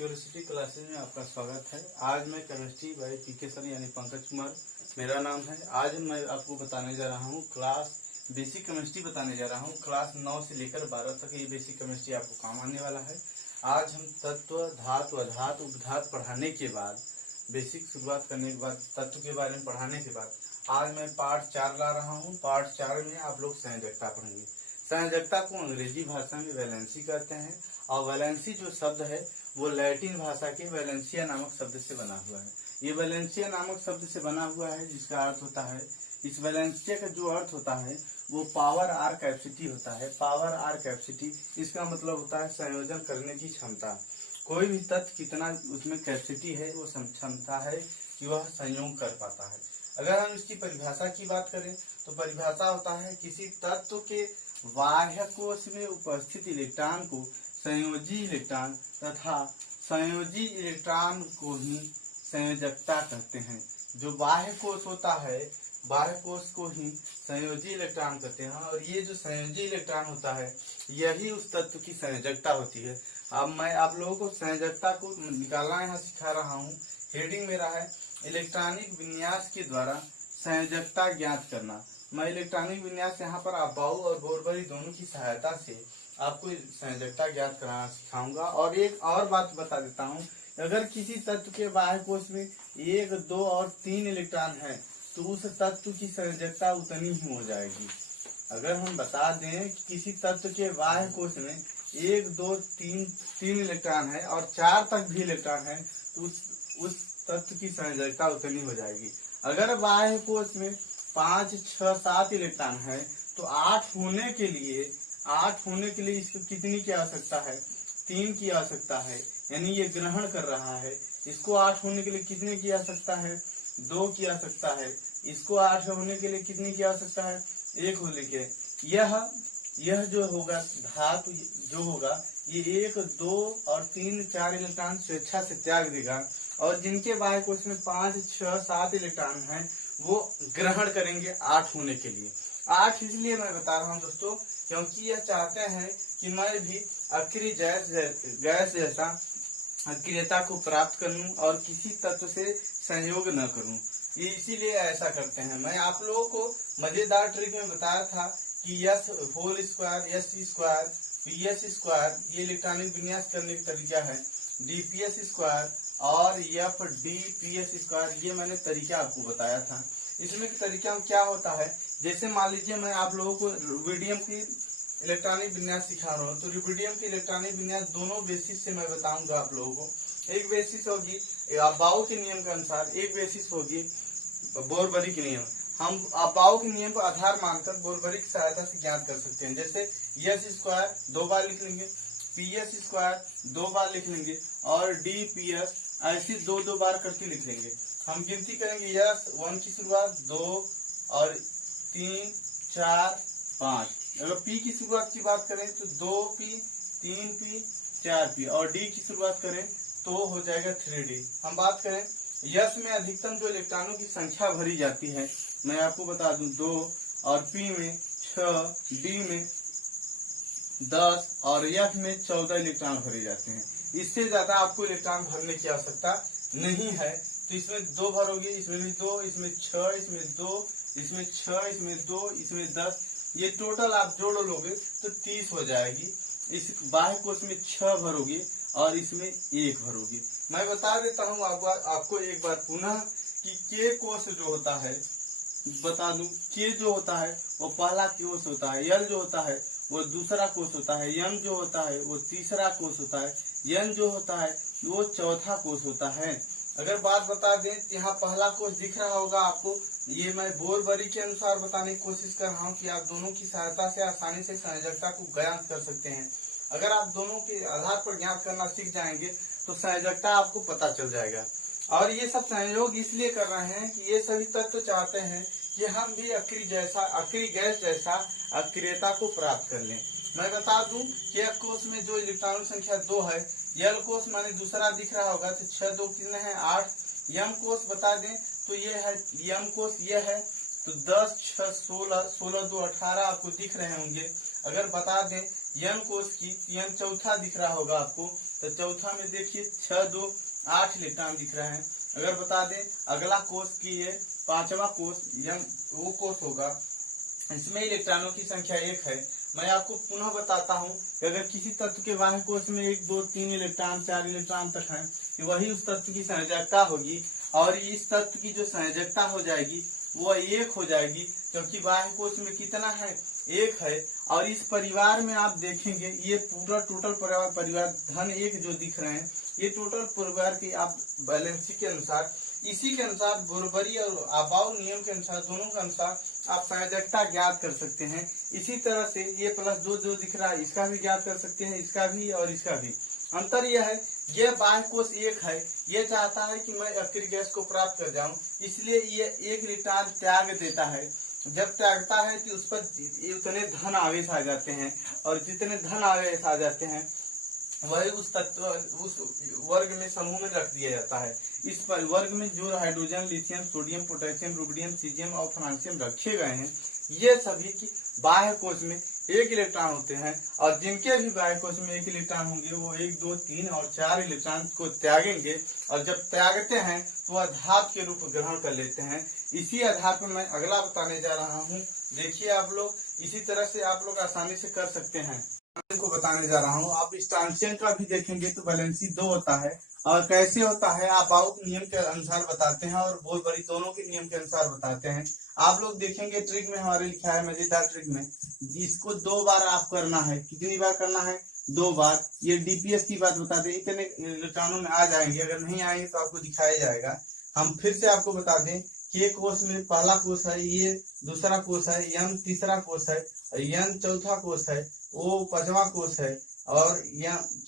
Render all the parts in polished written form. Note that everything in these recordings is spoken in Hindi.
क्यूरियोसिटी क्लासेस में आपका स्वागत है। आज मैं केमिस्ट्री बाय पीके सर यानी पंकज कुमार मेरा नाम है। आज मैं आपको बताने जा रहा हूँ क्लास बेसिक केमिस्ट्री बताने जा रहा हूँ। क्लास 9 से लेकर 12 तक ये बेसिक केमिस्ट्री आपको काम आने वाला है। आज हम तत्व, धातु, अधातु, उपधातु पढ़ाने के बाद, बेसिक शुरुआत करने के बाद, तत्व के बारे में पढ़ाने के बाद आज मैं पार्ट 4 ला रहा हूँ। पार्ट 4 में आप लोग संयोजकता पढ़ेंगे। संयोजकता को अंग्रेजी भाषा में वैलेंसी कहते हैं और वैलेंसी जो शब्द है वो लैटिन भाषा के वैलेंसिया नामक शब्द से बना हुआ है। ये वैलेंसिया नामक शब्द से बना हुआ है जिसका अर्थ होता है, इस वैलेंसिया का जो अर्थ होता है वो पावर आर कैपेसिटी होता है। पावर आर कैपेसिटी इसका मतलब होता है संयोजन करने की क्षमता। कोई भी तत्व कितना उसमें कैपेसिटी है वो क्षमता है कि वह संयोग कर पाता है। अगर हम इसकी परिभाषा की बात करें तो परिभाषा होता है किसी तत्व के बाह्य कोश में उपस्थित इलेक्ट्रॉन को संयोजी इलेक्ट्रॉन तथा संयोजी इलेक्ट्रॉन को ही संयोजकता कहते हैं। जो बाह्य कोश होता है, बाह्य कोश को ही संयोजी इलेक्ट्रॉन कहते हैं और ये जो संयोजी इलेक्ट्रॉन होता है यही उस तत्व की संयोजकता होती है। अब मैं आप लोगों को संयोजकता को निकालना यहाँ सिखा रहा हूँ। हेडिंग मेरा है इलेक्ट्रॉनिक विन्यास के द्वारा संयोजकता ज्ञात करना। मैं इलेक्ट्रॉनिक विन्यास यहाँ पर अबाउ और बोरबरी दोनों की सहायता से आपको संयोजकता ज्ञात कराना सिखाऊंगा। और एक और बात बता देता हूँ, अगर किसी तत्व के बाह्य कोश में 1, 2 और 3 इलेक्ट्रॉन है तो उस तत्व की संयोजकता उतनी ही हो जाएगी। अगर हम बता दें कि किसी तत्व के बाह्य कोश में 1, 2, 3 इलेक्ट्रॉन है और 4 तक भी इलेक्ट्रॉन है तो उस तत्व की संयोजकता उतनी हो जाएगी। अगर बाह्य कोश में 5, 6, 7 इलेक्ट्रॉन है तो 8 होने के लिए इसको कितनी की आवश्यकता है? 3 की आवश्यकता है, यानी ये ग्रहण कर रहा है। इसको 8 होने के लिए कितने की आवश्यकता है? 2 की आवश्यकता है। इसको 8 होने के लिए कितनी की आवश्यकता है? 1 होने के। यह जो होगा धातु जो होगा ये 1, 2 और 3, 4 इलेक्ट्रॉन स्वेच्छा से त्याग देगा और जिनके बाह्य कोश में 5, 6, 7 इलेक्ट्रॉन है वो ग्रहण करेंगे 8 होने के लिए। 8 इसलिए मैं बता रहा हूँ दोस्तों क्योंकि यह चाहते हैं कि मैं भी अक्रिय गैस जैसा अक्रियता को प्राप्त करूं और किसी तत्व से संयोग न करूं, इसीलिए ऐसा करते हैं। मैं आप लोगों को मजेदार ट्रिक में बताया था कि S होल square, S square, PS square ये इलेक्ट्रॉनिक विन्यास करने का तरीका है। DPS स्क्वायर और FDPS स्क्वायर ये मैंने तरीका आपको बताया था। इसमें तरीका क्या होता है, जैसे मान लीजिए मैं आप लोगों को रुबिडियम की इलेक्ट्रॉनिक विन्यास सिखा रहा हूँ तो रुबिडियम की इलेक्ट्रॉनिक विन्यास दोनों बेसिस से मैं बताऊंगा आप लोगों को। एक बेसिस होगी अबाउ के नियम के अनुसार, एक बेसिस होगी बोरबरी के नियम। हम अबाउ के नियम को आधार मानकर बोरबरी की सहायता से ज्ञात कर सकते हैं। जैसे S स्क्वायर 2 बार लिख लेंगे, PS स्क्वायर 2 बार लिख लेंगे और DPS ऐसे 2 बार करके लिख लेंगे। हम गिनती करेंगे S 1 की शुरुआत 2 और 3, 4, 5। अगर P की शुरुआत की बात करें तो 2P, 3P, 4P और D की शुरुआत करें तो हो जाएगा 3D। हम बात करें S में अधिकतम जो इलेक्ट्रॉनों की संख्या भरी जाती है मैं आपको बता दूं 2 और P में 6, D में 10 और F में 14 इलेक्ट्रॉन भरे जाते हैं। इससे ज्यादा आपको इलेक्ट्रॉन भरने की आवश्यकता नहीं है। तो इसमें 2 भरोगे, इसमें भी 2, इसमें 6, इसमें 2, इसमें 6, इसमें 2, इसमें 10, ये टोटल आप जोड़ लोगे तो 30 हो जाएगी। इस बाह्य कोश में 6 भरोगे और इसमें 1 भरोगे। मैं बता देता हूँ आपको एक बार पुनः कि K कोश जो होता है, बता दूं K जो होता है वो पहला कोश होता है, L जो होता है वो दूसरा कोश होता है, M जो होता है वो तीसरा कोश होता है, N जो होता है वो चौथा कोश होता है। अगर बात बता दें यहाँ पहला कोश दिख रहा होगा आपको, ये मैं बोरबरी के अनुसार बताने की कोशिश कर रहा हूँ कि आप दोनों की सहायता से आसानी से संयोजकता को ज्ञात कर सकते हैं। अगर आप दोनों के आधार पर ज्ञात करना सीख जाएंगे तो संयोजकता आपको पता चल जाएगा। और ये सब संयोग इसलिए कर रहे हैं कि ये सभी तत्व चाहते हैं कि हम भी अक्रिय गैस जैसा अक्रियता को प्राप्त कर लें। मैं बता दूं कि कोश में जो इलेक्ट्रॉन संख्या 2 है, L कोश माने दूसरा दिख रहा होगा तो 6, 2, 3 है 8। M कोश बता दें तो ये है M कोश, ये है तो 10, 6, 16, 16, 2, 18 आपको दिख रहे होंगे। अगर बता दें N कोश की, N चौथा दिख रहा होगा आपको, तो चौथा में देखिए 6 2 8 इलेक्ट्रॉन दिख रहा है। अगर बता दें अगला कोष की है 5वां कोष वो कोष होगा, इसमें इलेक्ट्रॉनों की संख्या 1 है। मैं आपको पुनः बताता हूं कि अगर किसी तत्व के बाह्य कोष में 1 2 3 इलेक्ट्रॉन 4 इलेक्ट्रॉन तक है, वही उस तत्व की संयोजकता होगी, और इस तत्व की जो संयोजकता हो जाएगी वो 1 हो जाएगी, क्योंकि बाह्य कोष में कितना है 1 है। और इस परिवार में आप देखेंगे ये पूरा टोटल परिवार धन 1 जो दिख रहे हैं, ये टोटल परिवार की आप बैलेंसी के अनुसार, इसी के अनुसार बोरबरी और अबाउ नियम के अनुसार, दोनों के अनुसार आप संयोजकता ज्ञात कर सकते हैं। इसी तरह से ये +2 जो दिख रहा है इसका भी ज्ञात कर सकते हैं, इसका भी और इसका भी। अंतर यह है ये बाह्य कोष 1 है, ये चाहता है कि मैं अक्रिय गैस को प्राप्त कर जाऊं, इसलिए ये 1 इलेक्ट्रॉन त्याग देता है। जब त्यागता है तो उस पर उतने धन आवेश आ जाते हैं, और जितने धन आवेश आ जाते हैं वही उस तत्व उस वर्ग में समूह में रख दिया जाता है। इस पर वर्ग में जो hydrogen, lithium, sodium, potassium, rubidium, caesium और फ्रांसियम रखे गए हैं, ये सभी की बाह्य कोष में 1 इलेक्ट्रॉन होते हैं, और जिनके भी बाह्य कोष में 1 इलेक्ट्रॉन होंगे वो 1 2 3 और 4 इलेक्ट्रॉन को त्यागेंगे, और जब त्यागते हैं तो वह धातु के रूप ग्रहण कर लेते हैं। इसी आधार पर मैं अगला बताने जा रहा हूँ। देखिए आप लोग इसी तरह से आप लोग आसानी से कर सकते हैं। को बताने जा रहा हूँ। आप स्ट्रांसियम का भी देखेंगे तो वैलेंसी 2 होता है, और कैसे होता है आप बाउक नियम के अनुसार बताते हैं और बोरबरी दोनों के नियम के अनुसार बताते हैं। आप लोग देखेंगे ट्रिक में हमारे लिखा है, मजेदार ट्रिक में, इसको 2 बार आप करना है। कितनी बार करना है? 2 बार। ये डीपीएस की बात बताते हैं, इतने इलेक्ट्रॉनों में आ जाएंगे, अगर नहीं आएंगे तो आपको दिखाया जाएगा। हम फिर से आपको बता दें कि एक कोष में पहला कोष है, ये दूसरा कोष है, एम तीसरा कोष है, एन चौथा कोष है, ओ 5वां कोष है, और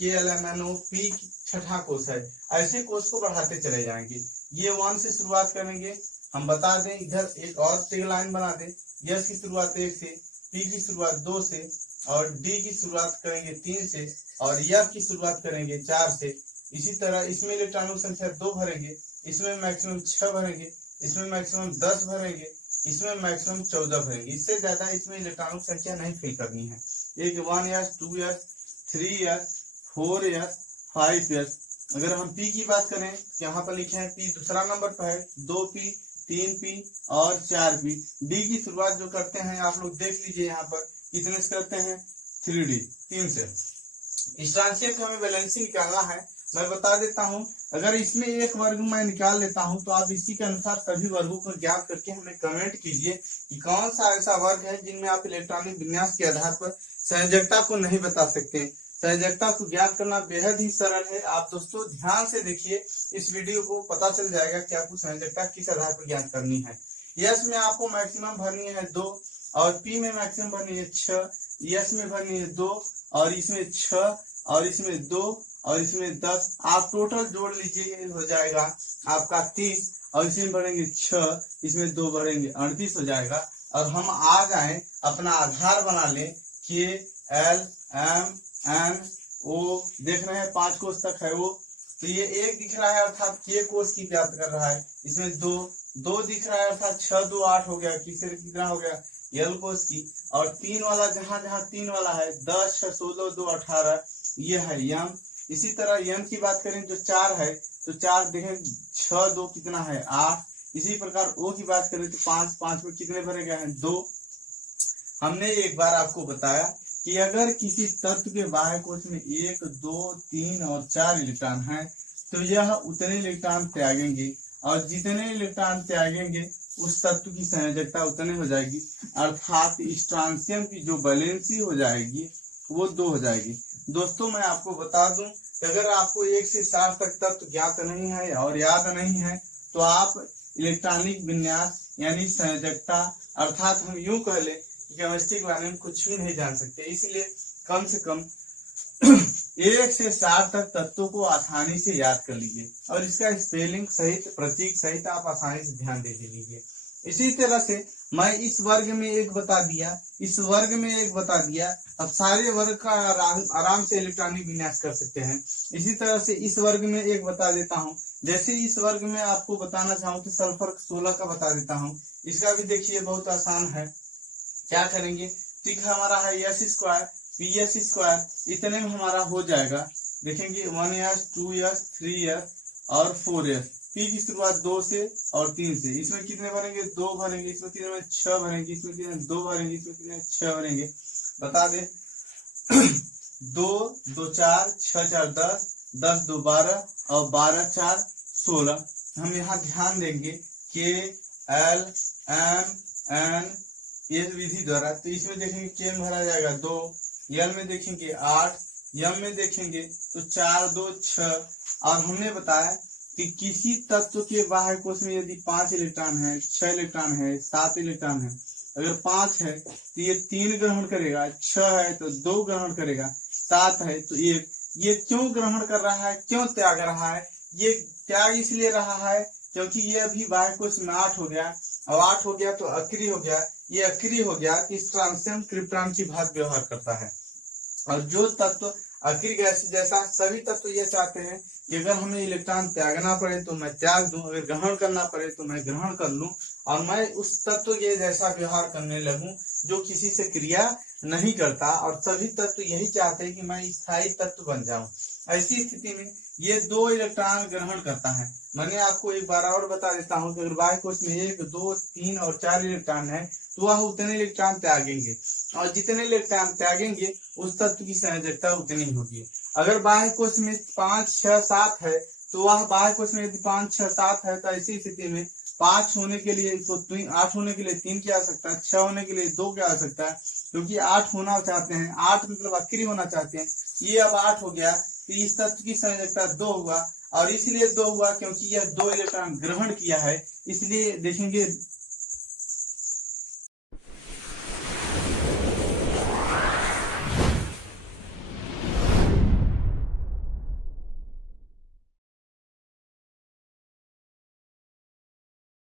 KLMNO P 6ठा कोष है। ऐसे कोष को बढ़ाते चले जाएंगे। ये 1 से शुरुआत करेंगे। हम बता दें इधर एक और टेग लाइन बना दें। यस की शुरुआत 1 से, P की शुरुआत 2 से, और D की शुरुआत करेंगे 3 से, और F की शुरुआत करेंगे 4 से। इसी तरह इसमें इलेक्ट्रॉनों की संख्या 2 भरेंगे, इसमें मैक्सिमम 6 भरेंगे, इसमें मैक्सिमम 10 भरेंगे, इसमें मैक्सिमम 14 भरेंगे। इससे ज्यादा इसमें इलेक्ट्रॉनों की संख्या नहीं फिल करनी है। एक 1s 2s 3s 4s 5s। अगर हम P की बात करें, यहाँ पर लिखे हैं P दूसरा नंबर पर है, 2P 3P और 4P। D की शुरुआत जो करते हैं आप लोग देख लीजिए, यहाँ पर कितने से करते हैं? 3D 3 से। स्ट्रांसियम का हमें बैलेंसी निकालना है। मैं बता देता हूं, अगर इसमें एक वर्ग मैं निकाल लेता हूं तो आप इसी के अनुसार सभी वर्गों को ज्ञात करके हमें कमेंट कीजिए कि कौन सा ऐसा वर्ग है जिनमें आप इलेक्ट्रॉनिक विन्यास के आधार पर संयोजकता को नहीं बता सकते। संयोजकता को ज्ञात करना बेहद ही सरल है। आप दोस्तों ध्यान से देखिए इस वीडियो को, पता चल जाएगा कि आपको संयोजकता किस आधार पर ज्ञात करनी है। यस में आपको मैक्सिमम भरनी है 2, और पी में मैक्सिमम भरनी है 6, यस में भरनी है 2, और इसमें 6, और इसमें 2, और इसमें 10। आप टोटल जोड़ लीजिए, हो जाएगा आपका 30, और इसमें भरेंगे 6, इसमें 2 भरेंगे 38 हो जाएगा। और हम आ जाए अपना आधार बना लें, KLMNO देख रहे हैं 5 कोष तक है वो, तो ये 1 दिख रहा है अर्थात K कोष की बात कर रहा है। इसमें 2 दिख रहा है अर्थात 6 2 8 हो गया, कितना हो गया? L कोष की। और 3 वाला जहां जहां 3 वाला है 10 6 16 2 18, ये है M। इसी तरह M की बात करें जो 4 है, तो 4 देखें 6 2 कितना है? 8। इसी प्रकार O की बात करें तो 5 में कितने भरे गए हैं? 2। हमने एक बार आपको बताया कि अगर किसी तत्व के बाह्य कोष में 1 2 3 और 4 इलेक्ट्रॉन है तो यह उतने इलेक्ट्रॉन त्यागेंगे, और जितने इलेक्ट्रॉन त्यागेंगे उस तत्व की संयोजकता उतने हो जाएगी, अर्थात स्ट्रांसियम की जो वैलेंसी हो जाएगी वो 2 हो जाएगी। दोस्तों मैं आपको बता दूं कि अगर आपको 1 से 7 तक तत्व ज्ञात नहीं है और याद नहीं है तो आप इलेक्ट्रॉनिक विन्यास यानी संयोजकता, अर्थात हम यूं कह ले केमिस्ट्री के बारे में कुछ भी नहीं जान सकते, इसलिए कम से कम 1 से 7 तक तत्वों को आसानी से याद कर लीजिए, और इसका स्पेलिंग सहित प्रतीक सहित आप आसानी से ध्यान दे लीजिए। इसी तरह से मैं इस वर्ग में 1 बता दिया, इस वर्ग में 1 बता दिया, अब सारे वर्ग का आराम से इलेक्ट्रॉनिक विन्यास कर सकते हैं। इसी तरह से इस वर्ग में 1 बता देता हूं। जैसे इस वर्ग में आपको बताना चाहूँ तो सल्फर 16 का बता देता हूँ। इसका भी देखिए बहुत आसान है। क्या करेंगे? ठीक हमारा है S² PS², इतने में हमारा हो जाएगा। देखेंगे 1s 2s 3s और 4s। पी की शुरुआत 2 से और 3 से। इसमें कितने भरेंगे? 2 भरेंगे। इसमें कितने 6 भरेंगे। इसमें कितने 2 भरेंगे। इसमें कितने 6 भरेंगे। बता दे 2 2 4 6 4 10 10 2 12 और 12 4 16। हम यहाँ ध्यान देंगे के एल एम एन इस विधि द्वारा। तो इसमें देखेंगे के में भरा जाएगा 2, एल में देखेंगे 8, एम में देखेंगे तो 4 2 6। और हमने बताया कि किसी तत्व के बाह्य कोश में यदि 5 इलेक्ट्रॉन है, 6 इलेक्ट्रॉन है, 7 इलेक्ट्रॉन है, अगर 5 है तो ये 3 ग्रहण करेगा, 6 है तो 2 ग्रहण करेगा, 7 है तो 1। ये क्यों ग्रहण कर रहा है, क्यों त्याग रहा है? ये त्याग इसलिए रहा है क्योंकि ये अभी बाह्य कोश में 8 हो गया। अब 8 हो गया तो अक्रिय हो गया। ये अक्रिय हो गया तो इस ट्रांजिशन क्रिप्टॉन की भांति व्यवहार करता है। और जो तत्व अक्रिय गैस जैसा सभी तत्व ये चाहते हैं कि अगर हमें इलेक्ट्रॉन त्यागना पड़े तो मैं त्याग दूं, अगर ग्रहण करना पड़े तो मैं ग्रहण कर लूं, और मैं उस तत्व के जैसा व्यवहार करने लगूं जो किसी से क्रिया नहीं करता। और सभी तत्व यही चाहते हैं कि मैं स्थायी तत्व बन जाऊं। ऐसी स्थिति में ये 2 इलेक्ट्रॉन ग्रहण करता है। मैंने आपको एक बार और बता देता हूं कि अगर बाह्य कोश में 1 2 3 और 4 इलेक्ट्रॉन है तो वह उतने इलेक्ट्रॉन त्यागेंगे, और जितने इलेक्ट्रॉन त्यागेंगे उस तत्व की संयोजकता उतनी होगी। अगर बाह्य कोश में 5 6 7 है तो वह बाह्य कोश में यदि 5 6 7 है तो ऐसी स्थिति में 5 होने के लिए तो 8 होने के लिए 3 की आवश्यकता है, 6 होने के लिए 2 की आवश्यकता है, क्योंकि 8 होना चाहते हैं, 8 मतलब अक्रिय होना चाहते हैं। ये अब 8 हो गया तो इस तत्व की संयोजकता 2 हुआ, और इसलिए 2 हुआ क्योंकि यह 2 इलेक्ट्रॉन ग्रहण किया है। इसलिए देखेंगे